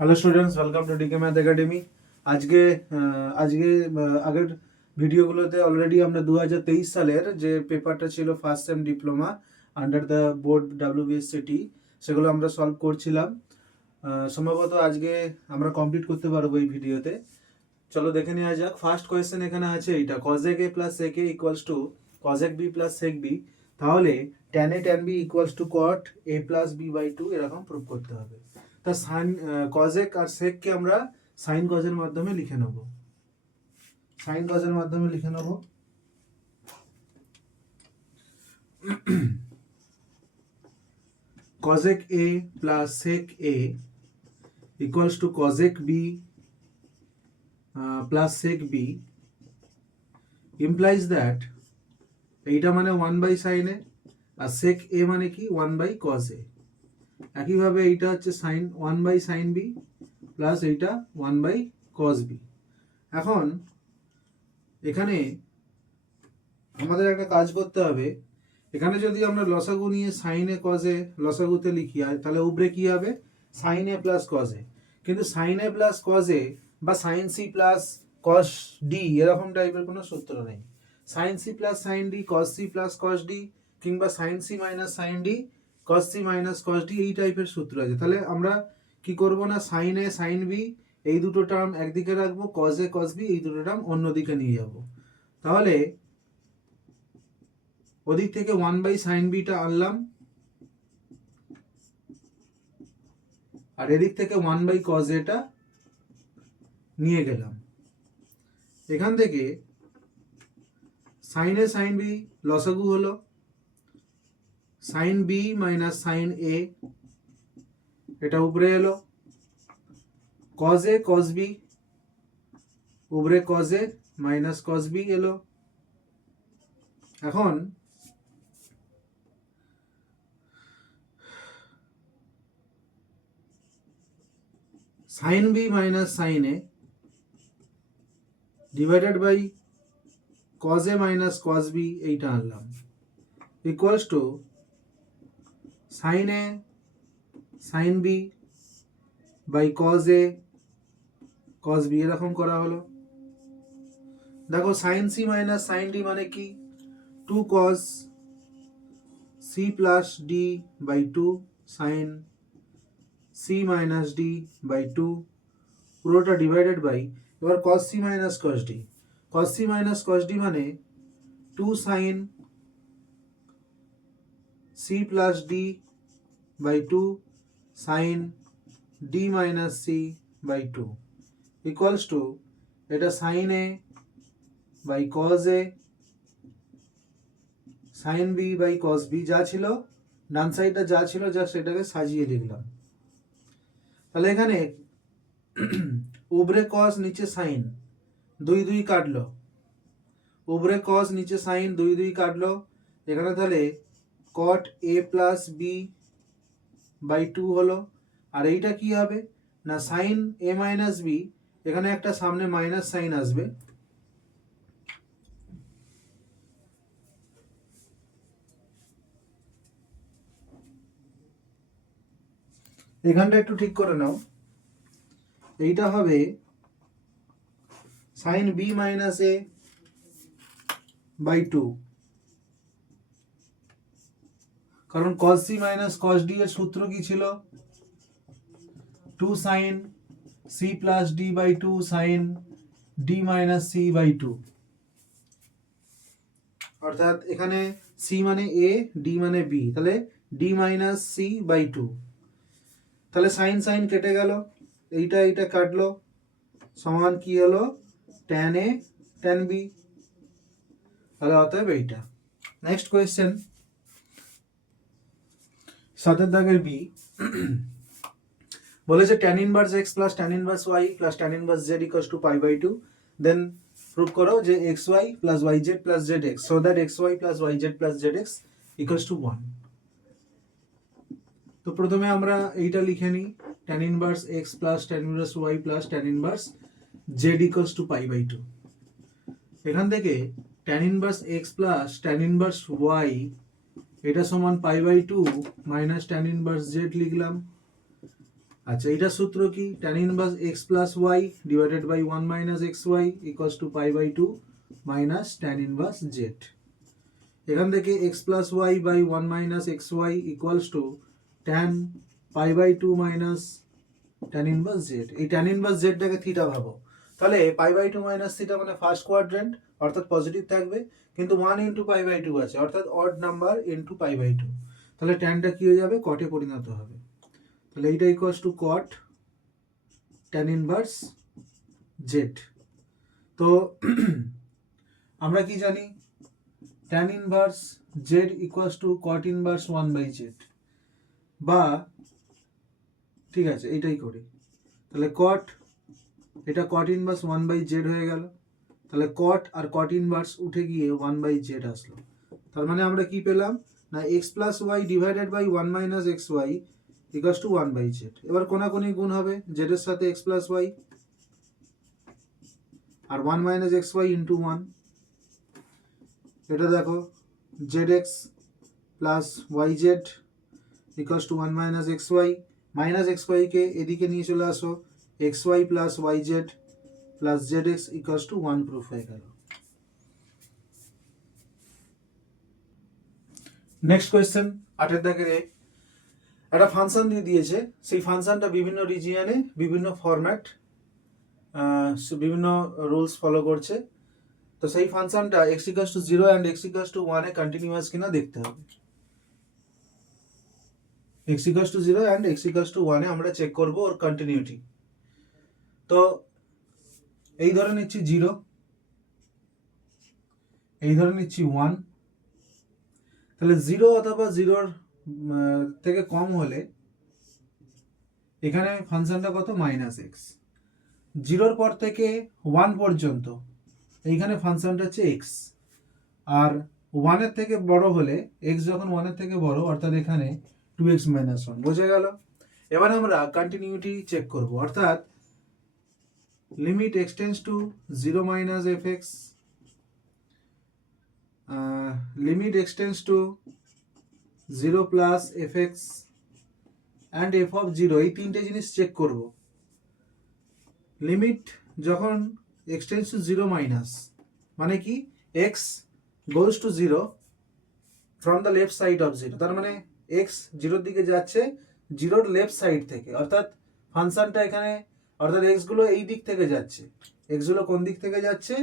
Hello students, welcome to DK math academy. আজকে আগের ভিডিওগুলোতে অলরেডি আমরা 2023 সালের যে পেপারটা ছিল first same diploma under the board WBSCT, সেগুলো আমরা সলভ করছিলাম। সম্ভবত আজকে আমরা কমপ্লিট করতে পারবো এই ভিডিওতে। চলো দেখে নেওয়া যাক। ফার্স্ট কোয়েশ্চেন এখানে আছে এইটা, cosec a plus sec a equals to cosec b plus sec b। তাহলে tan a tan b equals to cot a plus b by 2 এরকম প্রুভ করতে হবে। তা সাইন cosec আর sec কে আমরা সাইন কজের মাধ্যমে লিখে নেব। সাইন কজের মাধ্যমে লিখে নেব। cosec a plus sec a equals to cosec b plus sec b implies that এইটা মানে 1 বাই সাইন এ আর sec a মানে কি 1 বাই cos a। একইভাবে এইটা হচ্ছে sine 1 by sine B plus এইটা 1 বাই cos b। এখন এখানে আমাদের একটা কাজ করতে হবে। এখানে যদি আমরা লসাগু নিয়ে সাইন এ cos a লসাগুতে লিখি তাহলে উপরে কি হবে sine A plus cos a, কিন্তু sine A plus cos a বা sine C plus cos d এরকম টাইপের কোনো সূত্র নেই। Sine C plus sine D cos C plus cos d কিংবা sine C minus sine D cos C minus cos d এই টাইপের সূত্র আছে। তাহলে আমরা কি করব না, সাইন এ সাইন বি এই দুটো টার্ম একদিকে রাখবো, cos a cos b এই দুটো টার্ম অন্যদিকে নিয়ে যাব। তাহলে ওদিক থেকে 1 বাই সাইন বিটা আনলাম আর এদিক থেকে 1 বাই cos এটা নিয়ে গেলাম। এখান থেকে সাইন এ সাইন বি লসাগু হলো সাইন বি মাইনাস সাইন এ, এটা উপরে এলো, cos a cos b উপরে cos a minus cos b এলো। এখন sine B minus sine A divided by cos a minus cos b এইটা আনলাম equals to sine A sine B by cos a cos b এরকম করা হলো। দেখো sine C minus sine D মানে কি 2 cos c plus D by 2 sine C minus D by 2 পুরোটা divided by এবার cos c minus cos d, cos c minus cos d মানে 2 sine c plus D by 2 sine D minus C by 2 equals to এটা sine A by cos a sine B by cos b যা ছিল ডান সাইডটা যা ছিল যা সেটাকে সাজিয়ে লিখলাম। তাহলে এখানে উপরে cos নিচে সাইন 2 2 কাটলো, উপরে cos নিচে সাইন 2 2 কাটলো। এখানে তাহলে cot a plus B by 2 হলো। আর এইটা কি হবে না সাইন a মাইনাস বি, এখানে একটা সামনে মাইনাস সাইন আসবে, এখানটা একটু ঠিক করে নাও। এইটা হবে sine B minus A by 2, কারণ cos c minus cos d এর সূত্র কি ছিল 2 sine c plus d by 2 sine d minus c by 2, অর্থাৎ এখানে c মানে a d মানে b, তাহলে d মাইনাস c বাই 2। তাহলে সাইন সাইন কেটে গেল, এইটা এইটা কাটলো, সমান কি হলো tan a tan b। তাহলে অতএব এইটা। নেক্সট কোয়েশ্চেন, সাতের দাগের বি বলেছে tan inverse x plus tan inverse y plus tan inverse z equals to pi by 2, then prove করো যে xy plus yz plus zx so that xy plus yz plus zx equals to 1। তো প্রথমে আমরা এইটা লিখে নিই tan inverse x plus tan inverse y plus tan inverse z equals to pi by 2। এখান থেকে tan inverse x plus tan inverse y এটা সমান pi by 2 minus tan inverse z লিখলাম। আচ্ছা, এইটার সূত্র কি? tan inverse x plus Y divided by 1 minus X Y equals to pi by 2 minus tan inverse Z. এখান থেকে x plus Y by 1 minus X Y equals to tan pi by 2 minus tan inverse Z. এই tan inverse জেডটাকে theta ভাবো, তাহলে pi by 2 minus theta মানে first quadrant অর্থাৎ positive থাকবে, কিন্তু 1 ইন্টু পাই বাই 2 আছে অর্থাৎ odd number into pi by 2, তাহলে ট্যানটা কি হয়ে যাবে? কটে পরিণত হবে। তাহলে এইটা equals to cot tan inverse Z. তো আমরা কি জানি? tan inverse Z equals to cot inverse 1 by Z, বা ঠিক আছে এইটাই করি। তাহলে কট, এটা কট ইনভার্স 1 বাই জেড হয়ে গেল, তাহলে কট আর কট ইনভার্স উঠে গিয়ে 1 বাই জেড আসলো। তার মানে আমরা কি পেলাম না X plus Y divided by 1 minus X Y equals to 1 by Z. এবার কোনাকুনি গুণ হবে জেড এর সাথে এক্স প্লাস ওয়াই আর 1 মাইনাস এক্স ওয়াই ইন্টু 1। এটা দেখো Z X plus Y Z equals to 1 minus X ওয়াইকে এদিকে নিয়ে চলে আসো, X Y plus Y Z plus Z X equals to 1 proof হয়ে গেল। নেক্সট কোয়েশ্চেন 8 দাগের একটা ফাংশন দিয়ে দিয়েছে, সেই ফাংশনটা বিভিন্ন রিজিয়নে বিভিন্ন ফরম্যাট বিভিন্ন রুলস ফলো করছে। তো সেই ফাংশনটা x equals two 0 and x equals to 1 এ কন্টিনিউয়াস কিনা দেখতে হবে। x equals two 0 and x equals to 1 এ আমরা চেক করব ওর কন্টিনিউটি। তো এই ধরে নিচ্ছি 0, এই ধরে নিচ্ছি 1, তাহলে 0 অথবা 0 থেকে কম হলে এখানে ফাংশনটা কত? Minus x. 0-র পর থেকে 1 পর্যন্ত এইখানে ফাংশনটা হচ্ছে এক্স, আর 1-এর থেকে বড় হলে এক্স যখন 1-এর থেকে বড় অর্থাৎ এখানে 2x মাইনাস 1। বোঝা গেল? এবার আমরা কন্টিনিউটি চেক করব, অর্থাৎ limit x tends to 0 minus F X, limit x tends to 0 plus F X and F of 0, এই তিনটে জিনিস চেক করব। লিমিট যখন এক্সটেন্ডস টু 0 মাইনাস মানে কি x goes to 0 from the left side of 0, তার মানে এক্স 0-র দিকে যাচ্ছে 0-র লেফট সাইড থেকে, অর্থাৎ ফাংশনটা এখানে অর্থাৎ এক্স গুলো এই দিক থেকে যাচ্ছে, এক্স গুলো কোন দিক থেকে যাচ্ছে?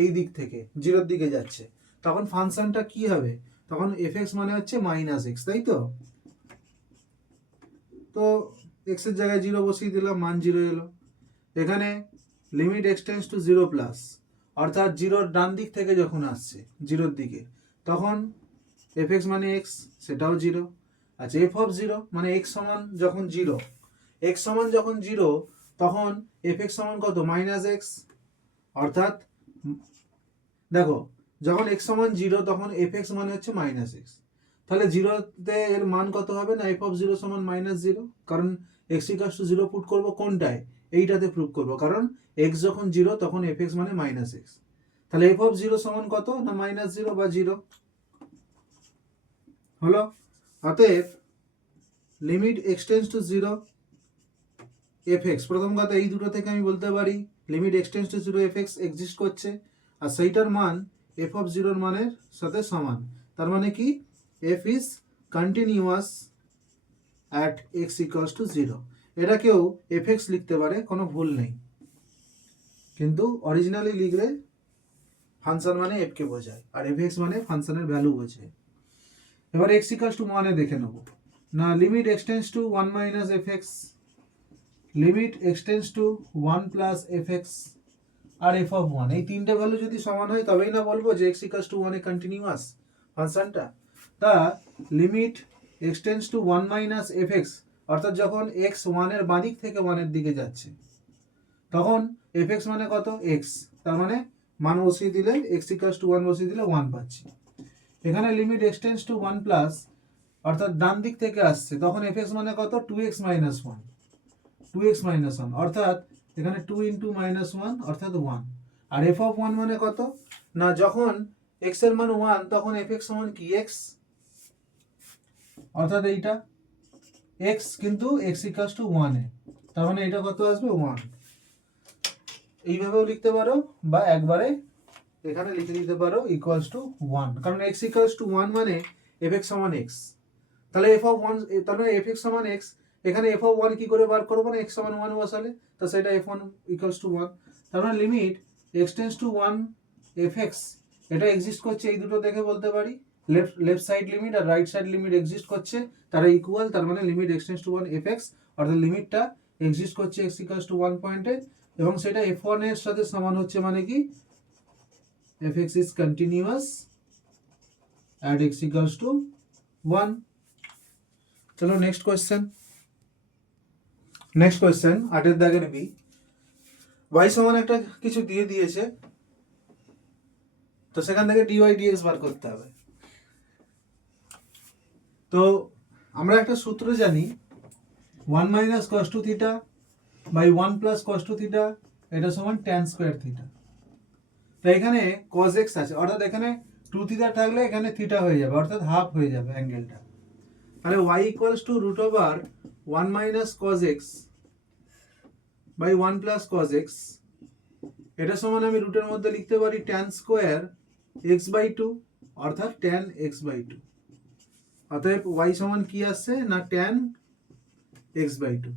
এই দিক থেকে 0-র দিকে যাচ্ছে। তখন ফাংশনটা কি হবে? তখন এফ এক্স মানে হচ্ছে মাইনাস এক্স, তাই তো? তো এক্স এর জায়গায় 0 বসিয়ে দিলাম, মান 0 এলো। এখানে লিমিট এক্সটেন্ডস টু 0 প্লাস অর্থাৎ 0-র ডান দিক থেকে যখন আসছে 0-র দিকে তখন এফ এক্স মানে এক্স, সেটাও 0। আচ্ছা, এফ অফ 0 মানে এক্স সমান যখন 0, এক্স সমান যখন 0 তখন এফ এক্স সমান কত? Minus x. অর্থাৎ দেখো যখন এক্স সমান 0 তখন এফ এক্স মানে হচ্ছে মাইনাস এক্স, তাহলে 0-তে এর মান কত হবে? না এফ অফ 0 সমান মাইনাস 0, কারণ এক্স ইকুয়ালস টু 0 পুট করবো কোনটায়? এইটাতে প্রুভ করবো, কারণ এক্স যখন 0 তখন এফ এক্স মানে মাইনাস এক্স। তাহলে এফ অফ 0 সমান কত? না মাইনাস 0 বা 0 হলো। অতএব limit x tends to 0 F X, প্রথম কথা এই দুটো থেকে আমি বলতে পারি limit x tends to 0 F X exist করছে, আর সেইটার মান এফ অফ 0-র মানের সাথে সমান। তার মানে কি F is continuous at x equals two 0। এটাকেও এফ এক্স লিখতে পারে, কোনো ভুল নেই, কিন্তু অরিজিনালি লিখলে ফাংশন মানে এফ কে বোঝায় আর এফ এক্স মানে ফাংশনের ভ্যালু বোঝায়। এবার এক্স ইকুয়ালস টু 1 এ দেখে নেব না, limit x tends to 1 minus F X, limit x tends to 1 plus F X আর এফ অফ 1, এই তিনটে ভ্যালু যদি সমান হয় তবেই না বলবো যে এক্স ইকুয়ালস টু 1 এ কন্টিনিউয়াস ফাংশনটা। তা limit x tends to 1 minus F X অর্থাৎ যখন এক্স 1 এর বাঁ দিক থেকে 1 এর দিকে যাচ্ছে তখন এফ এক্স মানে কত? এক্স, তার মানে মান বসিয়ে দিলে এক্স ইকুয়ালস টু 1 বসিয়ে দিলে 1 পাচ্ছি। এখানে লিমিট এক্সটেন্ডস টু 1 প্লাস অর্থাৎ ডান দিক থেকে আসছে তখন এফ এক্স মানে কত? 2x মাইনাস 1, 2x মাইনাস 1 অর্থাৎ এখানে 2 ইন্টু মাইনাস 1 অর্থাৎ 1। আর এফ অফ 1 মানে কত? না যখন এক্স এর মান 1 তখন এফ এক্স সমান কি? এক্স, অর্থাৎ এইটা এক্স কিন্তু এক্স ইকালস টু 1 এ, তার মানে এটা কত আসবে 1। এইভাবেও লিখতে পারো বা একবারে এখানে লিখে দিতে পারো ইকুয়ালস টু 1, কারণ এক্স ইকুয়ালস টু 1 মানে এফ এক্স সমান এক্স। তাহলে এফ অফ 1, তার মানে এফ এক্স সমান এক্স, এখানে এফ অফ 1 কি করে বার করবো না, এক্স সমান 1 বসালে, তো সেটা এফ 1 ইকুয়ালস টু 1। তার মানে limit x tends to 1 F x, এটা এক্সিস্ট করছে, এই দুটো দেখে বলতে পারি লেফট সাইড লিমিট আর রাইট সাইড লিমিট এক্সিস্ট করছে, তারা ইকুয়াল, তার মানে limit x tends to 1 F X, অর্থাৎ লিমিটটা এক্সিস্ট করছে এক্স ইকুয়ালস টু 1 পয়েন্টে, এবং সেটা এফ 1 এর সাথে সমান হচ্ছে, মানে কি fx is continuous at x equals to 1। চলো নেক্সট কোয়েশ্চেন। নেক্সট কোয়েশ্চেন 8 এর দাগের বি, y সমান একটা কিছু দিয়ে দিয়েছে, তো সেখান থেকে dy dx বার করতে হবে। তো আমরা একটা সূত্র জানি 1 minus cos 2 theta by 1 plus cos 2 theta, এটা সমান tan square theta। তো এখানে cos x আছে, অর্থাৎ এখানে 2 থিটা থাকলে এখানে থিটা হয়ে যাবে, অর্থাৎ হাফ হয়ে যাবে অ্যাঙ্গেলটা। তাহলে y equals to root over 1 minus cos x by 1 plus cos x, এটা সমান আমি রুটের মধ্যে লিখতে পারি tan স্কোয়ার x বাই 2, অর্থাৎ tan x বাই 2। অতএব y সমান কি আসছে না tan x বাই 2।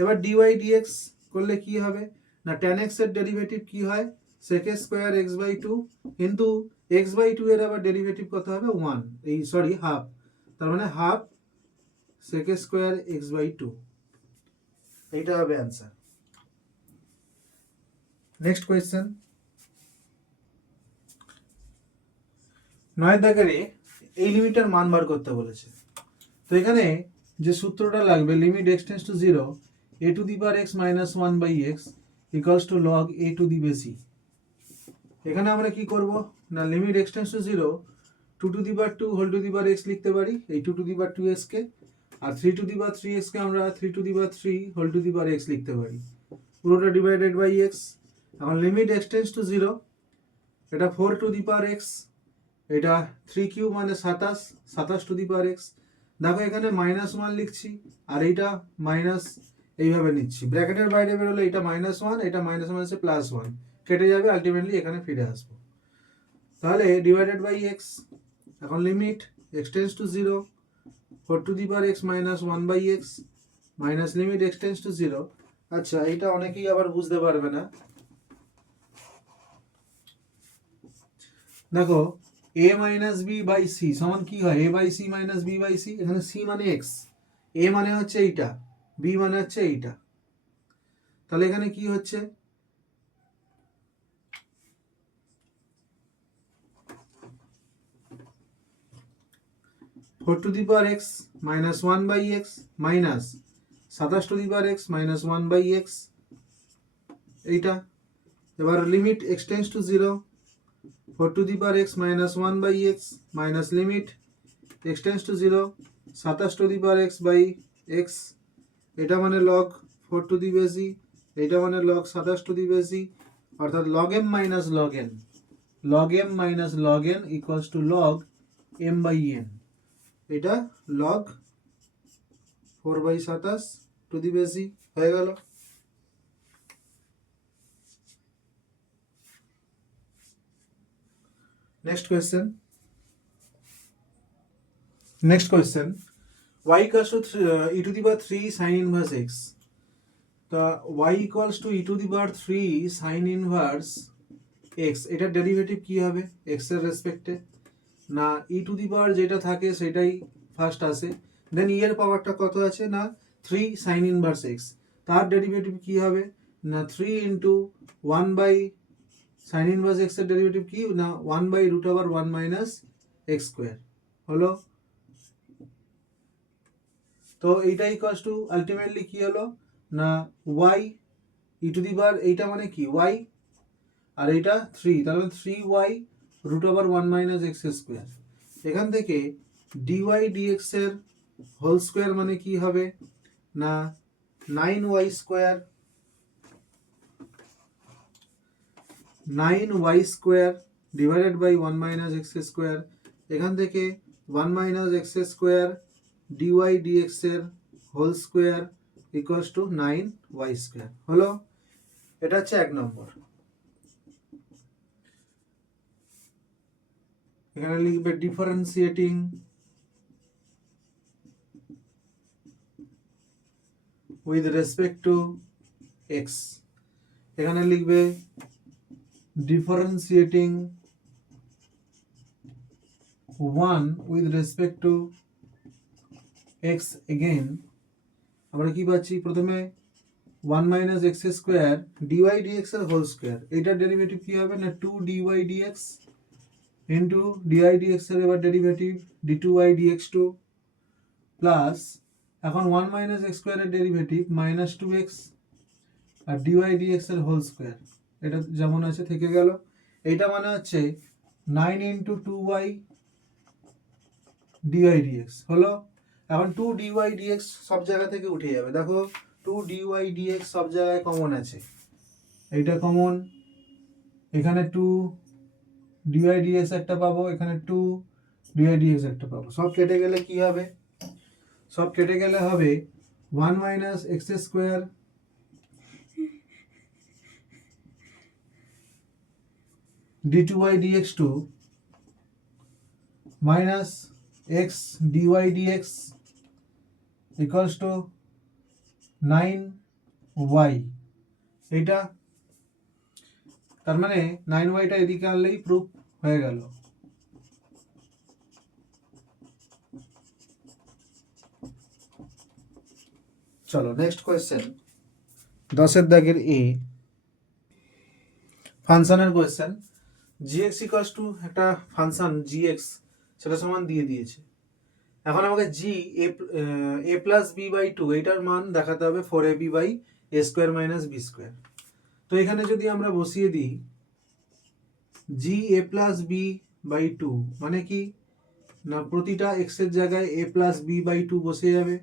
এবার dy dx করলে কি হবে না tan x এর ডেরিভেটিভ কি হয় sec স্কয়ার x বাই 2, কিন্তু x বাই 2 এর আবার ডেরিভেটিভ কত হবে 1, এই সরি হাফ, তার মানে half sec square x by 2, এইটা হবে অ্যান্সার। নেক্সট কোয়েশ্চেন 9 দাগেরে এই লিমিটের মান বার করতে বলেছে। তো এখানে যে সূত্রটা লাগবে লিমিট x tends to 0 a to the power x minus 1 by x equals to log a to the base e। এখানে আমরা কি করব না limit x tends to 0 2 to the power 2 whole to the power x লিখতে পারি, এই 2 to the power 2x K, R 3 to the power 3x কে আমরা 3 to the power 3 whole to the power x লিখতে পারি, পুরোটা ডিভাইডেড বাই x। এখন limit x tends to 0, এটা 4 টু দি পাওয়ার x, এটা 3 কিউব মানে 27 টু দি পাওয়ার x। দেখো এখানে -1 লিখছি আর এইটা মাইনাস, এইভাবে নিচ্ছি, ব্র্যাকেটের বাইরে বেরোলে এটা -1, এটা -1 এসে +1 কেটে যাবে, আলটিমেটলি এখানে ফিরে আসবো। তাহলে ডিভাইডেড বাই x, এখন limit x tends to 0 4 to the power x minus 1 by x minus limit x tends to 0। আচ্ছা এটা অনেকেই আবার বুঝতে পারবে না, দেখো a minus b by c সমান কি হয় a by c minus b by c, এখানে c মানে x, a মানে হচ্ছে এইটা, b মানে হচ্ছে এইটা, তাহলে এখানে কি হচ্ছে 4 to the power x minus 1 by x minus 27 to the power x minus 1 by x, এইটা। এবার limit x tends to 0 4 to the power x minus 1 by x minus limit x tends to 0 27 to the power x by x, এটা মানে log 4 to the base e, এটা মানে log 27 to the base e, অর্থাৎ log m minus log n, log m minus log n equals to log m by n, এটা log 4 by 27 to the base e হয়ে গেল। Next question. Next question. Y equals to e to the power 3 sin inverse x. The y equals to e to the power 3 sin inverse x. এটার derivative কি হবে x এর রেসপেক্টে, না e to the power যেটা থাকে সেটাই first আসে, দেন e এর পাওয়ারটা কত আছে না 3 sin inverse x, তার ডেরিভেটিভ কি হবে না 3 into 1 by sin inverse x এর ডেরিভেটিভ কি না 1 by root over 1 minus x square হলো। তো এইটা ইকুয়ালস টু আলটিমেটলি কি হলো না y ই টু দি পাওয়ার, এইটা মানে কি y আর এইটা 3, তাহলে 3y root over 1 minus x square. এখান থেকে dy dx এর হোল স্কোয়ার মানে কি হবে না 9y square, 9y square divided by 1 minus x square, এখান থেকে 1 minus x square dy dx এর whole square equals to 9y square হলো। এটা হচ্ছে 1 নম্বর। এখানে লিখবে differentiating with respect to X. এখানে লিখবে differentiating 1 with respect to X. Again আমরা কি পাচ্ছি, প্রথমে 1 minus x square dy dx এর হোল স্কোয়ার, এটার ডেরিভেটিভ কি হবে না 2 dy dx into dy dx এর এবার ডেরিভেটিভ d2y dx2 প্লাস এখন 1 মাইনাস এক্স স্কোয়ারের ডেরিভেটিভ মাইনাস 2x আর ডিওয়াই ডিএক্স এর হোল স্কোয়ার, এটা যেমন আছে থেকে গেল। এইটা মানে হচ্ছে 9 ইন্টু 2y ডিওয়াই ডিএক্স হলো। এখন 2 ডিওয়াই ডিএক্স সব জায়গা থেকে উঠে যাবে, দেখো 2 ডিওয়াই ডিএক্স সব জায়গায় কমন আছে, এইটা কমন, এখানে 2 ডিওয়াই ডিএক্স একটা পাবো, এখানে 2 ডিওয়াই ডিএক্স একটা পাবো, সব কেটে গেলে কি হবে, সব কেটে গেলে হবে 1 minus x square d2y dx2 minus x dy dx equals to 9y। এটা তার মানে 9yটা এদিকে আনলেই প্রুফ হয়ে গেল। চলো নেক্সট কোয়েশ্চেন, 10 দাগের এ ফাংশনের কোয়েশ্চেন। gx ইকুয়ালস টু একটা ফাংশন gx, সেটা সমান দিয়ে দিয়েছে। এখন আমাকে g a plus B by 2 এইটার মান দেখাতে হবে 4ab by a square minus b square. তো এখানে যদি আমরা বসিয়ে দিই g a plus B by 2 মানে কি না প্রতিটা x এর জায়গায় a প্লাস বি বাই 2 বসে যাবে,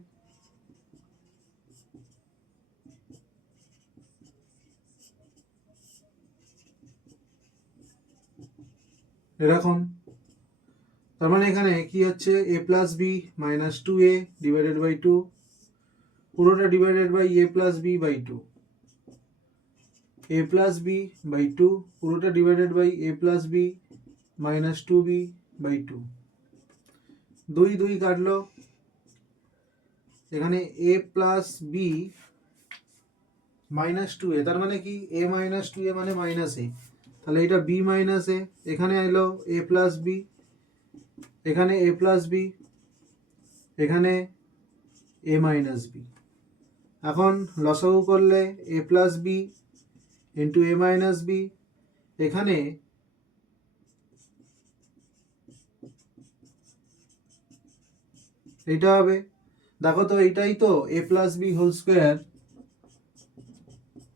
এরকম। তার মানে এখানে কি হচ্ছে a plus b minus 2a divided by 2, পুরোটা divided by a plus B by 2, a plus B by 2 পুরোটা divided by a plus b minus 2b by 2, 2 2 কাটলো, এখানে a plus b minus 2a, তার মানে কি a মাইনাস 2a মানে minus a, তাহলে এটা b মাইনাস a, এখানে এলো a প্লাস বি, এখানে a প্লাস বি, এখানে a মাইনাস বি। এখন লসাগু করলে a plus b into a minus b, এখানে এটা হবে, দেখো তো এইটাই তো a plus b whole square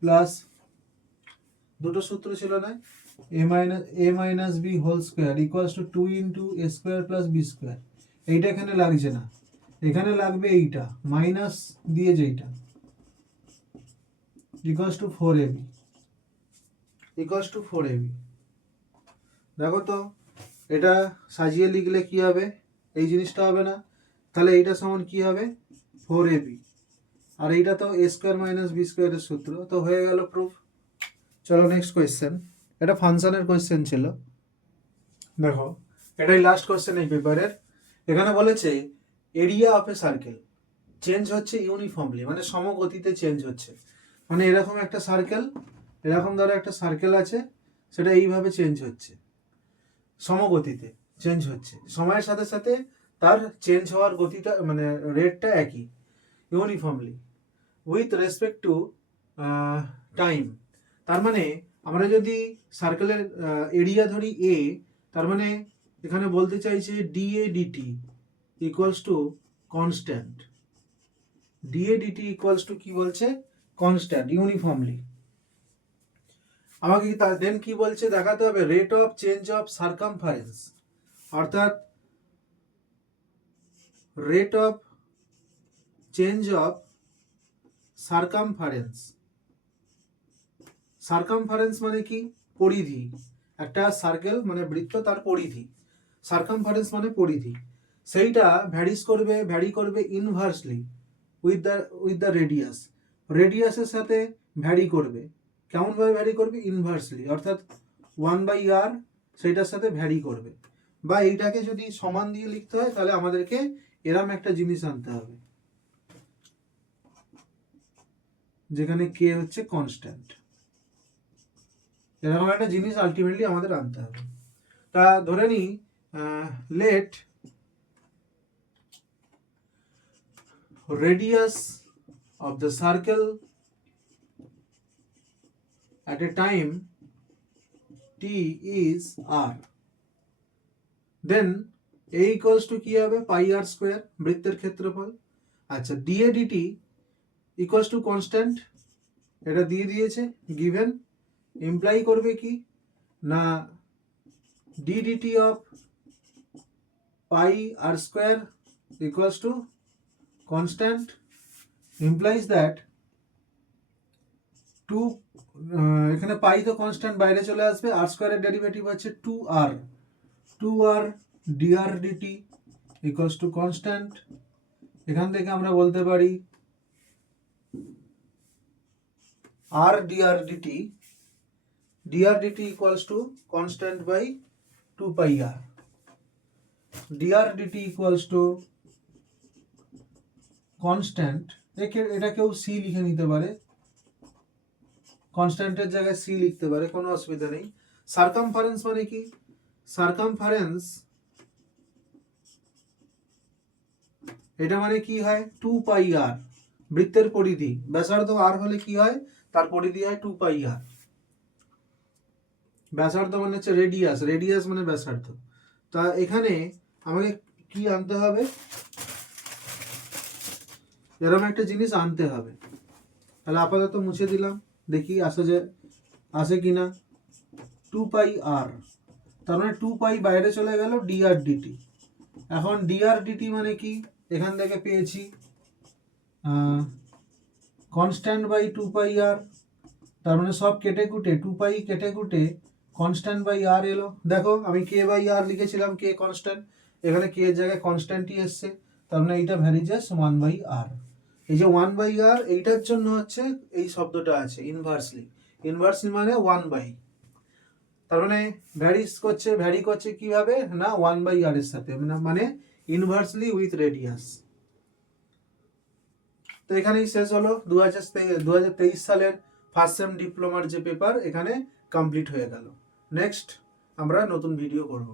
plus দুটো সূত্র ছিল না a minus b whole square equals to 2 into a square plus b square. এইটা এখানে লাগছে না, এখানে লাগবে এইটা মাইনাস দিয়ে যেইটা equals to 4ab equals to 4ab। দেখো তো এটা সাজিয়ে লিখলে কি হবে, এই জিনিসটা হবে না, তাহলে এইটা সমান কি হবে 4ab, আর এইটা তো a স্কোয়ার মাইনাস বি স্কোয়ারের সূত্র, তো হয়ে গেল প্রুফ। চলো নেক্সট কোয়েশ্চেন, এটা ফাংশনের কোয়েশ্চেন ছিল। দেখো এটাই লাস্ট কোয়েশ্চেন এই পেপারের। এখানে বলেছে area of A circle change হচ্ছে ইউনিফর্মলি, মানে সমগতিতে চেঞ্জ হচ্ছে, মানে এরকম একটা সার্কেল, এরকম ধরো একটা সার্কেল আছে, সেটা এইভাবে চেঞ্জ হচ্ছে, সমগতিতে চেঞ্জ হচ্ছে, সময়ের সাথে সাথে তার চেঞ্জ হওয়ার গতিটা মানে রেটটা একই, uniformly with respect to time. তার মানে আমরা যদি সার্কেলের এরিয়া ধরি এ, তার মানে এখানে বলতে চাইছে da dt equals to constant, da dt equals to কি বলছে কনস্ট্যান্ট ইউনিফর্মলি। আমাকে দেন কি বলছে দেখাতে হবে rate of change of circumference, অর্থাৎ rate of change of circumference. Circumference মানে কি পরিধি, একটা সার্কেল মানে বৃত্ত তার পরিধি, সার্কামফারেন্স মানে পরিধি, সেইটা ভ্যারি করবে ইনভার্সলি উইথ দ্য রেডিয়াস, রেডিয়াসের সাথে ভ্যারি করবে। কেমনভাবে ভ্যারি করবে? ইনভার্সলি, অর্থাৎ 1/r সেটার সাথে ভ্যারি করবে। বা এইটাকে যদি সমান দিয়ে লিখতে হয় তাহলে আমাদেরকে এরম একটা জিনিস আনতে হবে, যেখানে কে হচ্ছে কনস্ট্যান্ট। এরকম একটা জিনিস আলটিমেটলি আমাদের আনতে হবে। তা ধরে নিই late radius of the circle at a time t is r, then a equals to কি হবে? পাই r স্কয়ার, বৃত্তের ক্ষেত্রফল। আচ্ছা, dA dt equals to constant, এটা দিয়ে দিয়েছে given, ইমপ্লাই করবে কি না d dt of pi r square equals to constant implies that 2 এখানে পাই তো কনস্ট্যান্ট, বাইরে চলে আসবে, আর স্কয়ারের ডেরিভেটিভ হচ্ছে 2r dr dt equals to constant। এখান থেকে আমরা বলতে পারি r dr dt equals to constant by 2 pi r, dr dt equals to constant, এটা কেউ c লিখে নিতে পারে, কনস্ট্যান্টের জায়গায় c লিখতে পারে, কোনো অসুবিধা নেই। সারকামফারেন্স মানে কি? সারকামফারেন্স এটা মানে কি হয়? 2 পাই r, বৃত্তের পরিধি, ব্যাসার্ধ r হলে কি হয়? তার পরিধি হয় 2 পাই r। ব্যাসার্ধ মানে হচ্ছে রেডিয়াস, রেডিয়াস মানে ব্যাসার্ধ। তা এখানে আমাকে কি আনতে হবে? এরকম একটা জিনিস আনতে হবে। তাহলে আপাতত মুছে দিলাম, দেখি আসে কিনা। 2 পাই r, তার মানে 2 পাই বাইরে চলে গেল, dr dt। এখন dr dt মানে কি? এখান থেকে পেয়েছি কনস্ট্যান্ট বাই 2 পাই r, তার মানে সব কেটে কুটে 2 পাই কেটে কুটে কনস্ট্যান্ট বাই r এলো। দেখো আমি k বাই r লিখেছিলাম, k কনস্ট্যান্ট, এখানে k এর জায়গায় কনস্ট্যান্টই এসছে, তার মানে এইটা ভ্যারিজেস 1/r। এই যে 1/r, এইটার জন্য হচ্ছে এই শব্দটা আছে ইনভার্সলি। ইনভার্সলি মানে 1/, তার মানে ভ্যারি করছে কিভাবে না 1/r এর সাথে, মানে ইনভার্সলি উইথ রেডিয়াস। তো এখানেই শেষ হলো 2023 সালের ফার্স্ট সেম ডিপ্লোমার যে পেপার, এখানে কমপ্লিট হয়ে গেল। নেক্সট আমরা নতুন ভিডিও করব।